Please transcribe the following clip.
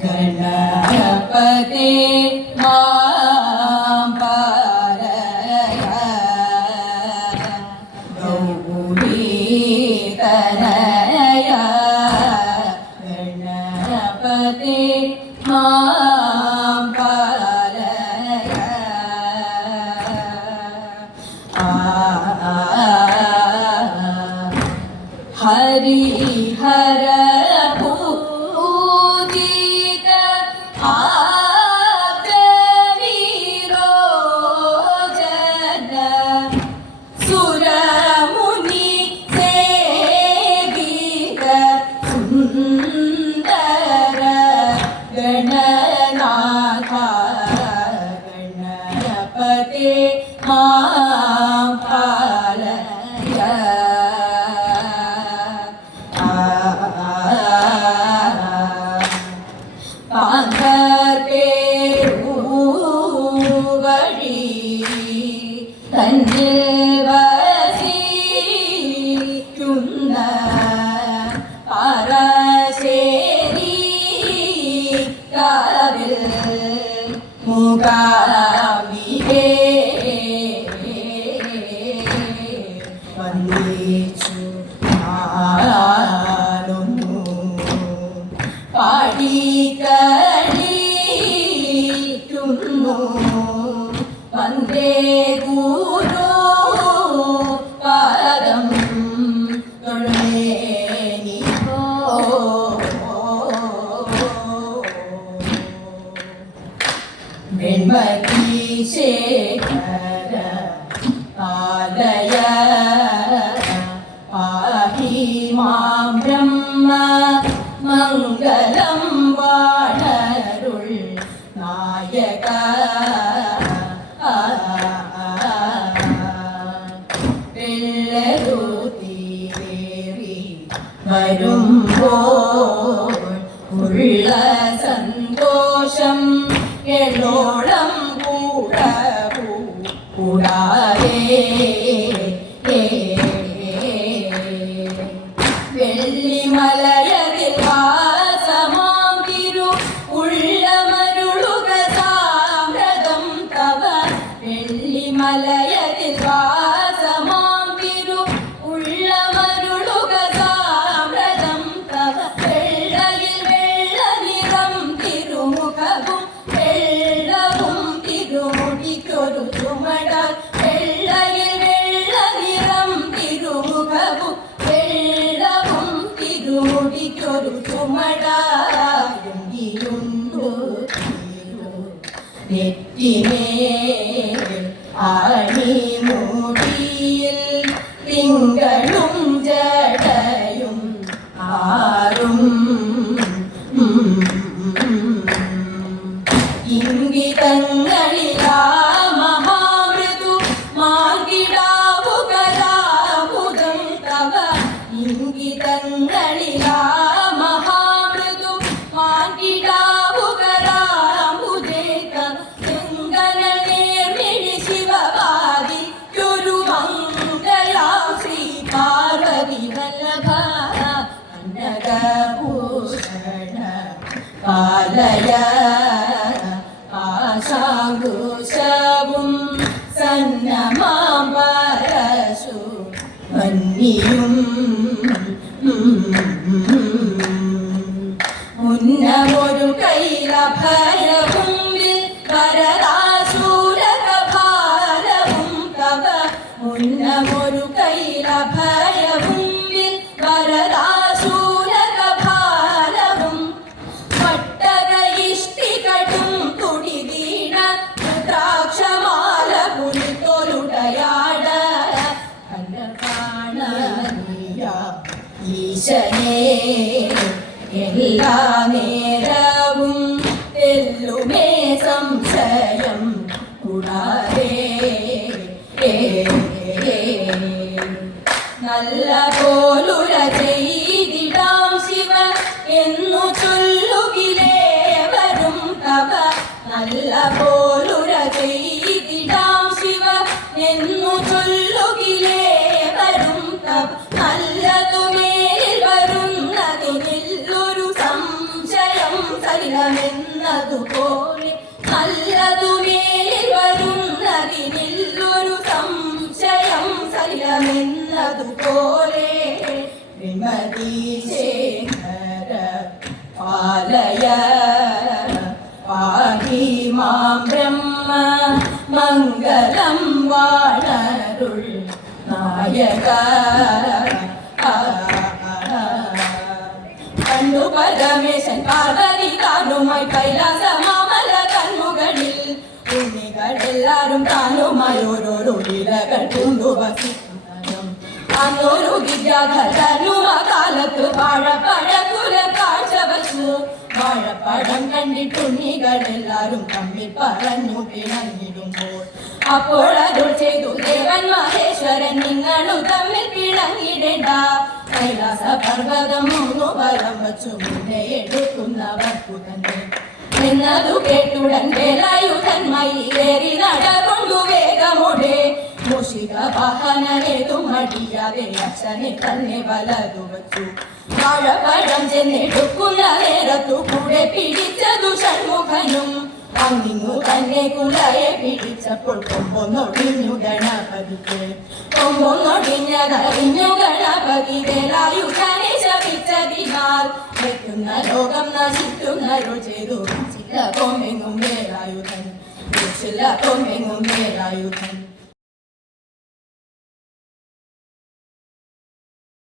ഗണപതേ മാം പാലയ ഗൗരീതനയ ഗണപതേ മാം പാലയ ഹരിഹര ഗണനാഥ ഗണപതേ മാം പാലയ പാങ്കേരൂവഴി തന്നിൽ വസിക്കുന്ന മൂകാംബികേ വന്ദിച്ചു ഞാനൊന്നു പാടിക്കളിക്കുന്നു വന്ദേ ഗുരു പാദം തൊഴുമേനിക്കോ വെൺമതീശേഖര പാലയ പാഹി മാം ബ്രഹ്മ മംഗളം വാണരുൾ നായക വെള്ളരുതീരേറി വരുമ്പോൾ ഉള്ള സന്തോഷം എന്നോളം കൂടാതെ വെള്ളിമലയതിൽ വാസമാം തിരു ഉള്ളമരുളുക സാമ്രതം തവ വെള്ളിമലയതിൽ വാസമാം തിരു ഉള്ളമരുളുക സാമ്രതം തവ വെള്ളയിൽ വെള്ള നിറം തിരുമുഖവും വെള്ളവും തിരുമുടിക്കൊരു ചുമട വെള്ളയിൽ വെള്ള നിറം തിരുമുഖവും വെള്ളവും തിരുമുടിക്കൊരു ചുമടുണ്ടു നെറ്റിമേൽ അണിമുടിയിൽ തിങ്കളും ജടയും ആറും ഇംഗിതങ്ങളിലാ മഹാമൃദു മാർഗിടാവുകലാമുദം തവ ഇംഗിതങ്ങളിലാ മഹാമൃദു മാർഗിടാവുകലാമുദേ തവ ചെങ്കന നേർമിഴി ശിവവാദിക്കൊരു മംഗളാ ശ്രീ പാർവതി വല്ലഭ കനകഭൂഷണ പാലയ ആശാങ്കുശവും സന്നമാംബരസു മന്നിയും മുന്നമൊരു കൈലഭയവും വരദാശൂലകഭാരവും തവ മുന്നമൊരു കൈലഭയവും വരദാശൂലകഭാരവും പട്ടകയിഷ്ടികടും തുടിവീണ രുദ്രാക്ഷമാല പുലിത്തൊരുടയാട കണ്ട കാണീയ ഈശനേ എല്ലാ നേരവും തെല്ലുമേ സംശയം കൂടാതെ നല്ല പോലുര ചെയ്തിടാം ശിവ എന്നു ചൊല്ലുകിലേ വരും തവ നല്ല പോലുര ചെയ്തിടാം ശിവ എന്നു ചൊല്ലുകിലേ വരും തവ നല്ലതുമേൽ വരുന്നതിനില്ലൊരു സംശയം സരി സലിലമെന്നതുപോലെ നല്ലതുമേലിൽ വരുന്നതിനില്ലൊരു സംശയം സലിലമെന്നതുപോലെ വിമതീശേഖര പാലയ പാഹി മാം ബ്രഹ്മ മംഗളം വാണരുൾ നായക കണ്ടു പരമേശൻ പാർവതി താനുമായി കൈലാസമാമല കണ്ണുകളിൽ ഉണ്ണികളെല്ലാരും താനുമായി ഓരോരോ ലീലകൾ കൊണ്ടുവസിക്കും അന്നൊരു വിദ്യാധനുമ കാലത്ത് വാഴപ്പഴക്കുല കാഴ്ച വച്ചു വാഴപ്പഴം കണ്ടിട്ടുണ്ണികളെല്ലാരും തമ്മിൽ പറഞ്ഞു പിണങ്ങിടുമ്പോൾ അപ്പോൾ അരുൾ ചെയ്തു ദേവൻ മഹേശ്വരൻ നിങ്ങളു തമ്മിൽ പിണങ്ങിടേണ്ട കൈലാസ പർവ്വതം 3 വരം വച്ചു മുന്നേ എടുക്കുന്നവർക്കു തന്നെ എന്നതു കേട്ടുടൻ വേലായുധൻ മയിലേറി നടകൊണ്ടു വേഗമോടെ മൂഷിക വാഹനേതു മടിയാതെ അച്ഛനെ തന്നെ വലതു വച്ചു വാഴപ്പഴം ചെന്നെടുക്കുന്ന നേരത്തു കൂടെ പിടിച്ചതു ഷൺമുഖനും അങ്ങിങ്ങു തന്നെ കുലയെ പിടിച്ചപ്പോൾ കൊമ്പൊന്നൊടിഞ്ഞു ഗണപതിക്ക് കൊമ്പൊന്നൊടിഞ്ഞതറിഞ്ഞു ഗണപതി വേലായുധനെ ശപിച്ചതിനാൽ വെക്കുന്ന ലോകം നശിക്കുന്നരുൾ ചെയ്തു ചില്ല കൊമ്മെങ്ങും വേലായുധൻ ചില്ല കൊമ്മെങ്ങും വേലായുധൻ